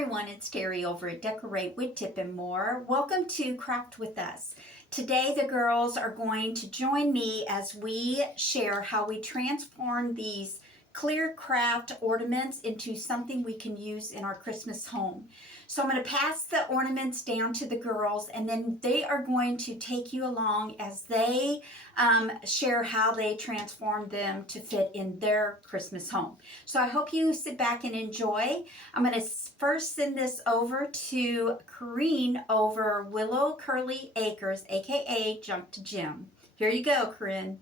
everyone, it's Terry over at Decorate with Tip and More. Welcome to Craft with Us. Today the girls are going to join me as we share how we transform these clear craft ornaments into something we can use in our Christmas home. So I'm going to pass the ornaments down to the girls, and then they are going to take you along as they share how they transform them to fit in their Christmas home. So I hope you sit back and enjoy. I'm going to first send this over to Corinne over Willow Curly Acres, aka Junk to Gem. Here you go, Corinne.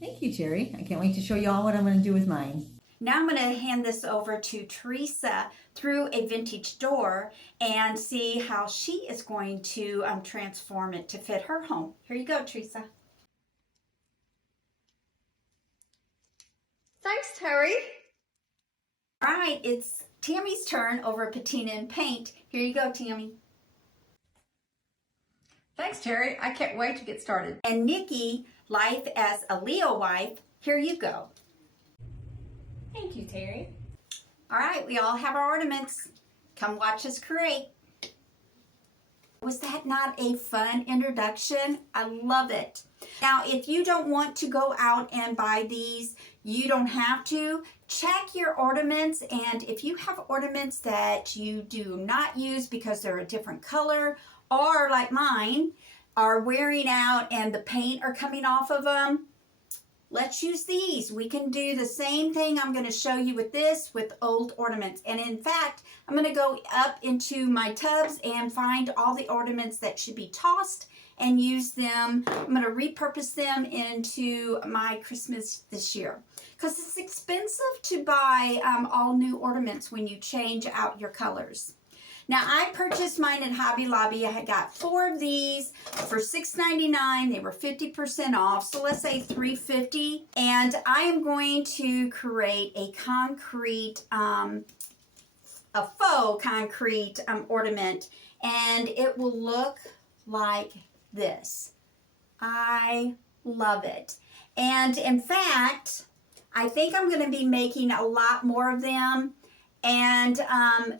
Thank you, Terry. I can't wait to show you all what I'm going to do with mine. Now I'm going to hand this over to Teresa through a vintage door and see how she is going to transform it to fit her home. Here you go, Teresa. Thanks, Terry. All right, it's Tammy's turn over at Patina and Paint. Here you go, Tammy. Thanks, Terry. I can't wait to get started. And Nikki, life as a Leo wife. Here you go. Thank you, Terry. All right, we all have our ornaments. Come watch us create. Was that not a fun introduction? I love it. Now, if you don't want to go out and buy these, you don't have to. Check your ornaments, and if you have ornaments that you do not use because they're a different color, or like mine, are wearing out and the paint are coming off of them, let's use these. We can do the same thing I'm going to show you with this, with old ornaments. And in fact, I'm going to go up into my tubs and find all the ornaments that should be tossed and use them. I'm going to repurpose them into my Christmas this year. Because it's expensive to buy all new ornaments when you change out your colors. Now, I purchased mine at Hobby Lobby. I got 4 of these for $6.99. They were 50% off, so let's say $3.50. And I am going to create a concrete, a faux concrete ornament, and it will look like this. I love it. And in fact, I think I'm going to be making a lot more of them. And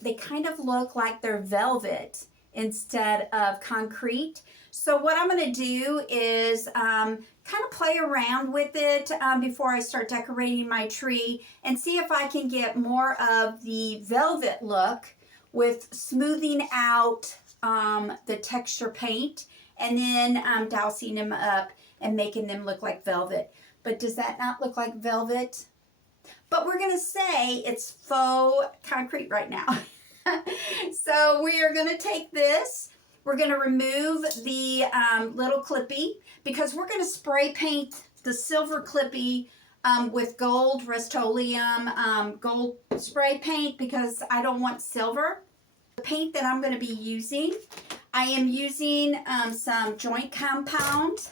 they kind of look like they're velvet instead of concrete. So what I'm going to do is kind of play around with it before I start decorating my tree and see if I can get more of the velvet look with smoothing out the texture paint and then dousing them up and making them look like velvet. But does that not look like velvet? But we're going to say it's faux concrete right now. So we are going to take this. We're going to remove the little clippy because we're going to spray paint the silver clippy with gold Rust-Oleum gold spray paint because I don't want silver. The paint that I'm going to be using, I am using some joint compound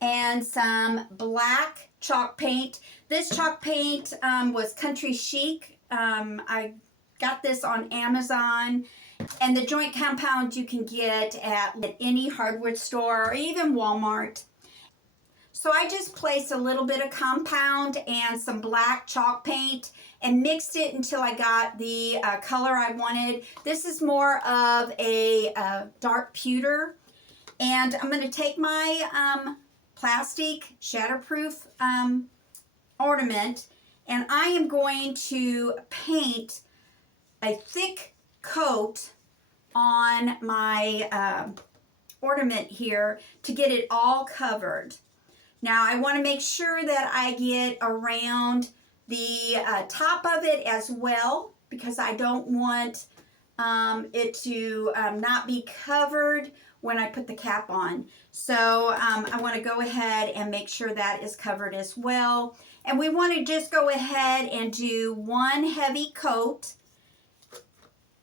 and some black chalk paint. This chalk paint was Country Chic. I got this on Amazon. And the joint compound you can get at any hardware store or even Walmart. So I just placed a little bit of compound and some black chalk paint and mixed it until I got the color I wanted. This is more of a dark pewter. And I'm going to take my plastic shatterproof ornament, and I am going to paint a thick coat on my ornament here to get it all covered. Now I want to make sure that I get around the top of it as well because I don't want it to not be covered when I put the cap on. So I want to go ahead and make sure that is covered as well. And we want to just go ahead and do one heavy coat.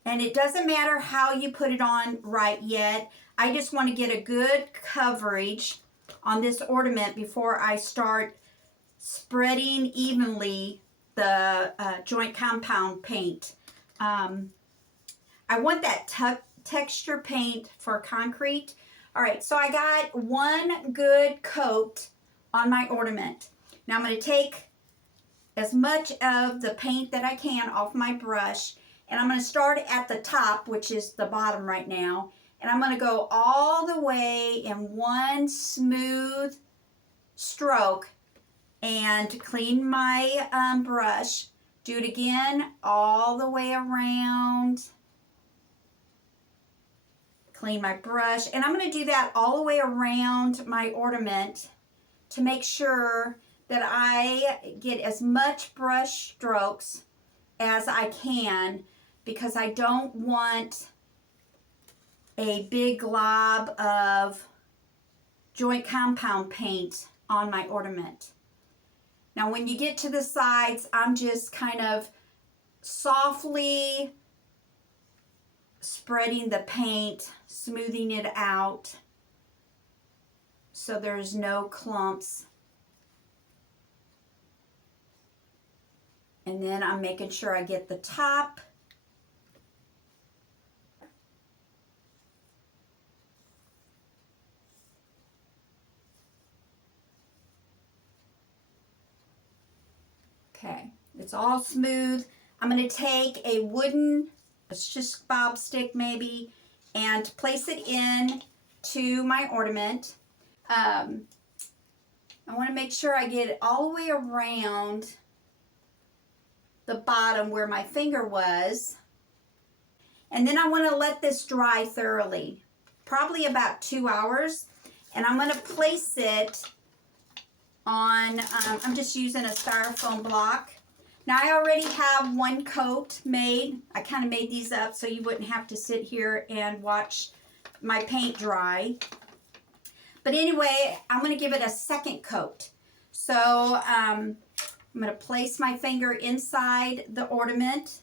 And it doesn't matter how you put it on right yet. I just want to get a good coverage on this ornament before I start spreading evenly the joint compound paint. I want that texture paint for concrete. All right, so I got one good coat on my ornament. Now I'm going to take as much of the paint that I can off my brush And I'm going to start at the top, which is the bottom right now. And I'm going to go all the way in one smooth stroke and clean my brush. Do it again all the way around. Clean my brush. And I'm going to do that all the way around my ornament to make sure that I get as much brush strokes as I can, because I don't want a big glob of joint compound paint on my ornament. Now when you get to the sides, I'm just kind of softly spreading the paint, smoothing it out so there's no clumps. And then I'm making sure I get the top. Okay, it's all smooth. I'm going to take a wooden, it's just bob stick maybe, and place it in to my ornament. I want to make sure I get it all the way around the bottom where my finger was. And then I want to let this dry thoroughly, probably about 2 hours. And I'm going to place it on, I'm just using a styrofoam block. Now I already have one coat made. I kind of made these up so you wouldn't have to sit here and watch my paint dry. But anyway, I'm going to give it a second coat. So I'm going to place my finger inside the ornament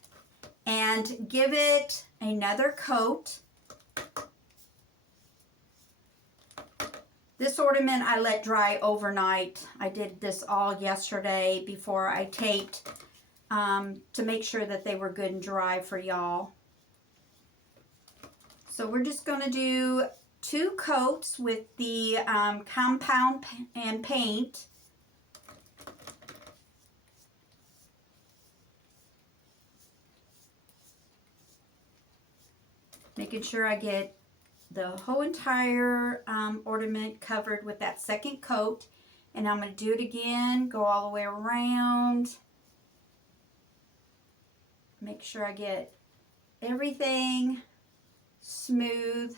and give it another coat. This ornament I let dry overnight. I did this all yesterday before I taped to make sure that they were good and dry for y'all. So we're just going to do 2 coats with the compound and paint. Making sure I get the whole entire ornament covered with that second coat. And I'm going to do it again, go all the way around. Make sure I get everything smooth.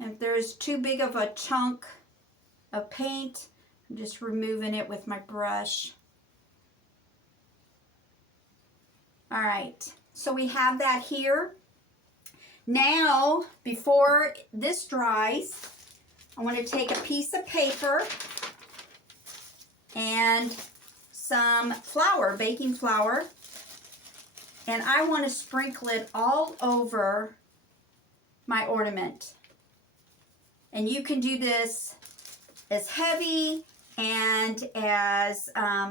And if there's too big of a chunk of paint, I'm just removing it with my brush. All right, so we have that here. Now, before this dries, I want to take a piece of paper and some flour, baking flour, and I want to sprinkle it all over my ornament. And you can do this as heavy and as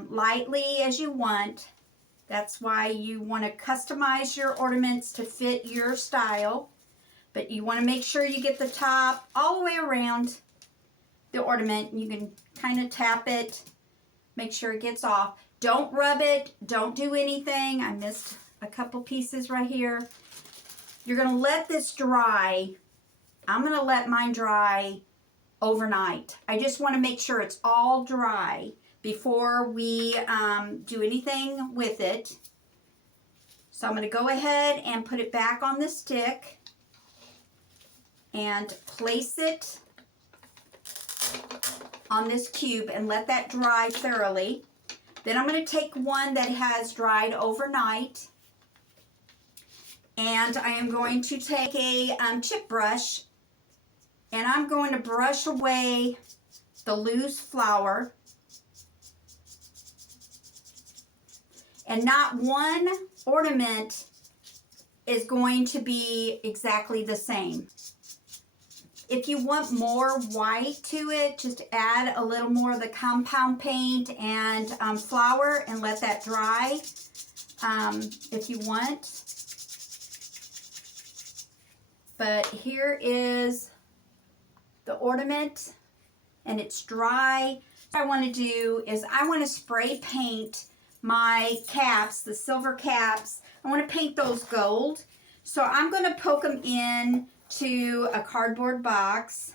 lightly as you want. That's why you want to customize your ornaments to fit your style. But you want to make sure you get the top all the way around the ornament. You can kind of tap it, make sure it gets off. Don't rub it. Don't do anything. I missed a couple pieces right here. You're going to let this dry. I'm going to let mine dry overnight. I just want to make sure it's all dry before we do anything with it. So I'm going to go ahead and put it back on the stick and place it on this cube and let that dry thoroughly. Then I'm going to take one that has dried overnight, and I am going to take a chip brush, and I'm going to brush away the loose flour. And not one ornament is going to be exactly the same. If you want more white to it, just add a little more of the compound paint and flour and let that dry if you want. But here is the ornament and it's dry. What I want to do is I want to spray paint my caps, the silver caps, I want to paint those gold. So I'm going to poke them in to a cardboard box.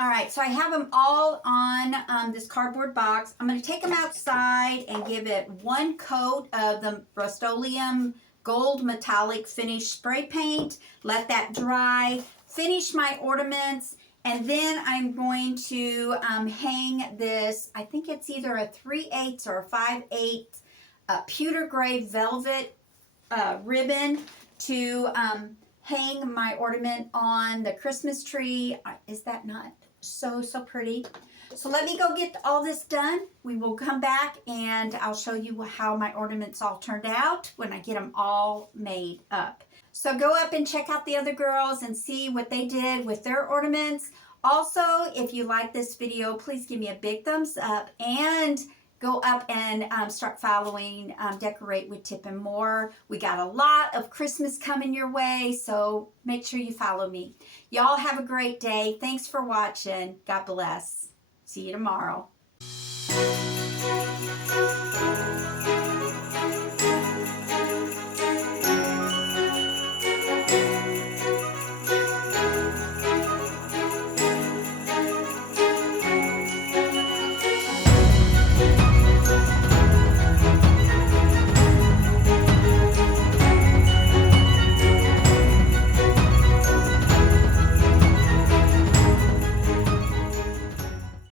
All right, so I have them all on this cardboard box. I'm going to take them outside and give it one coat of the Rust-Oleum Gold Metallic Finish Spray Paint. Let that dry. Finish my ornaments. And then I'm going to hang this, I think it's either a 3/8 or a 5/8 pewter gray velvet ribbon to hang my ornament on the Christmas tree. Is that not so pretty? So let me go get all this done. We will come back and I'll show you how my ornaments all turned out when I get them all made up. So go up and check out the other girls and see what they did with their ornaments. Also, if you like this video, please give me a big thumbs up and go up and start following Decorate with Tip and More. We got a lot of Christmas coming your way, so make sure you follow me. Y'all have a great day. Thanks for watching. God bless. See you tomorrow.